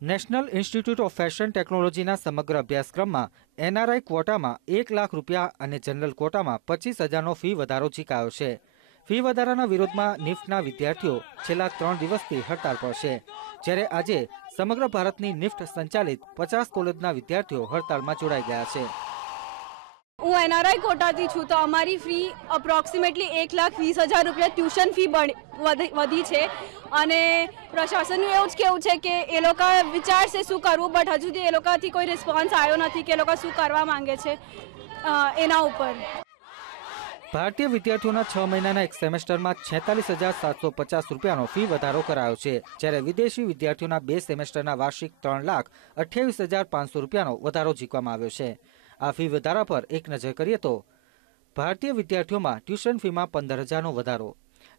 National institute of fashion ટેકનોલોજીના સમગ્ર અભ્યાસક્રમમાં એનઆરઆઈ ક્વોટામાં એક લાખ રૂપિયા અને જનરલ ક્વોટામાં પચીસ હજારનો ફી વધારો ચીકાયો છે. ફી વધારાના વિરોધમાં નિફ્ટના વિદ્યાર્થીઓ છેલ્લા ત્રણ દિવસથી હડતાળ પર છે. જ્યારે આજે સમગ્ર ભારતની નિફ્ટ સંચાલિત પચાસ કોલેજના વિદ્યાર્થીઓ હડતાળમાં જોડાઈ ગયા છે. હું એનઆરઆઈ કોટાથી છું, તો અમારી ફી અપ્રોક્સિમેટલી એક લાખ વીસ હજાર રૂપિયા ટ્યુશન ફી વધી છે. અને પ્રશાસનનું એવું જ કેવું છે કે એ લોકો વિચારશે શું કરવું, બટ હજુ એ લોકોથી કોઈ રિસ્પોન્સ આવ્યો નથી કે એ લોકો શું કરવા માંગે છે એના ઉપર. ભારતીય વિદ્યાર્થીઓના છ મહિનાના એક સેમેસ્ટરમાં છેતાલીસ હજાર સાતસો પચાસ રૂપિયાનો ફી વધારો કરાયો છે. જ્યારે વિદેશી વિદ્યાર્થીઓના બે સેમેસ્ટરના વાર્ષિક ત્રણ લાખ અઠ્યાવીસ હજાર પાંચસો રૂપિયાનો વધારો ઝીકવામાં આવ્યો છે. આ ફી વધારા પર એક નજર કરીએ તો ભારતીય વિદ્યાર્થીઓમાં ટ્યુશન ફીમાં પંદર હજારનો વધારો,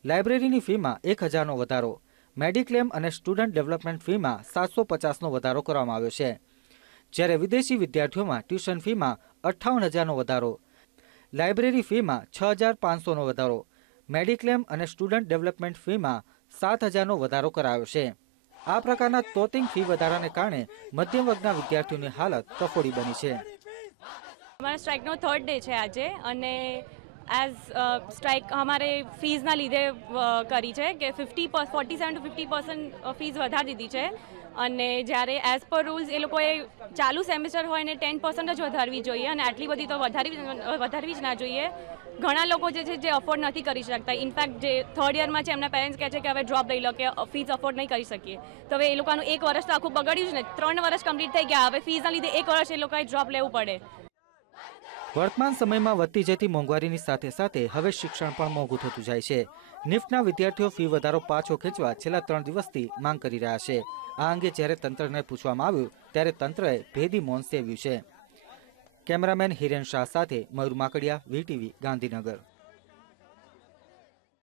લાઇબ્રેરીની ફીમાં એક હજારનો વધારો, મેડિક્લેમ અને સ્ટુડન્ટ ડેવલપમેન્ટ ફીમાં સાતસો પચાસનો વધારો કરવામાં આવ્યો છે. જ્યારે વિદેશી વિદ્યાર્થીઓમાં ટ્યુશન ફીમાં અઠ્ઠાવન હજારનો વધારો, લાઇબ્રેરી ફીમાં છ હજાર પાંચસોનો વધારો, મેડિક્લેમ અને સ્ટુડન્ટ ડેવલપમેન્ટ ફીમાં સાત હજારનો વધારો કરાયો છે. આ પ્રકારના તોતિંગ ફી વધારાને કારણે મધ્યમ વર્ગના વિદ્યાર્થીઓની હાલત કફોડી બની છે. અમારા સ્ટ્રાઇકનો થર્ડ ડે છે આજે અને એઝ સ્ટ્રાઇક અમારે ફીઝના લીધે કરી છે કે fifty forty seven to fifty percent fees વધારી દીધી છે. અને જ્યારે એઝ પર રૂલ્સ એ લોકોએ ચાલુ સેમેસ્ટર હોય ને ટેન પર્સન્ટ જ વધારવી જોઈએ અને આટલી બધી તો વધારવી વધારવી જ ના જોઈએ. ઘણા લોકો જે છે, જે અફોર્ડ નથી કરી શકતા. ઇનફેક્ટ જે થર્ડ યરમાં છે, એમના પેરેન્ટ્સ કહે છે કે હવે ડ્રોપ લઈ લો કે ફીઝ અફોર્ડ નહીં કરી શકીએ. તો હવે એ લોકોનું એક વર્ષ તો આખું બગડ્યું જ ને. ત્રણ વર્ષ કમ્પ્લીટ થઈ ગયા. હવે ફીઝના લીધે એક વર્ષ એ લોકોએ ડ્રોપ લેવું પડે. વર્તમાન સમયમાં વધતી જતી મોંઘવારીની સાથે સાથે હવે શિક્ષણ પણ મોંઘું થતું જાય છે. નિફ્ટના વિદ્યાર્થીઓ ફી વધારો પાછો ખેંચવા છેલ્લા ત્રણ દિવસથી માંગ કરી રહ્યા છે. આ અંગે જ્યારે તંત્રને પૂછવામાં આવ્યું, ત્યારે તંત્રએ ભેદી મૌન સેવ્યું છે. કેમેરામેન હિરેન શાહ સાથે મયુર માકડિયા, વીટીવી ગાંધીનગર.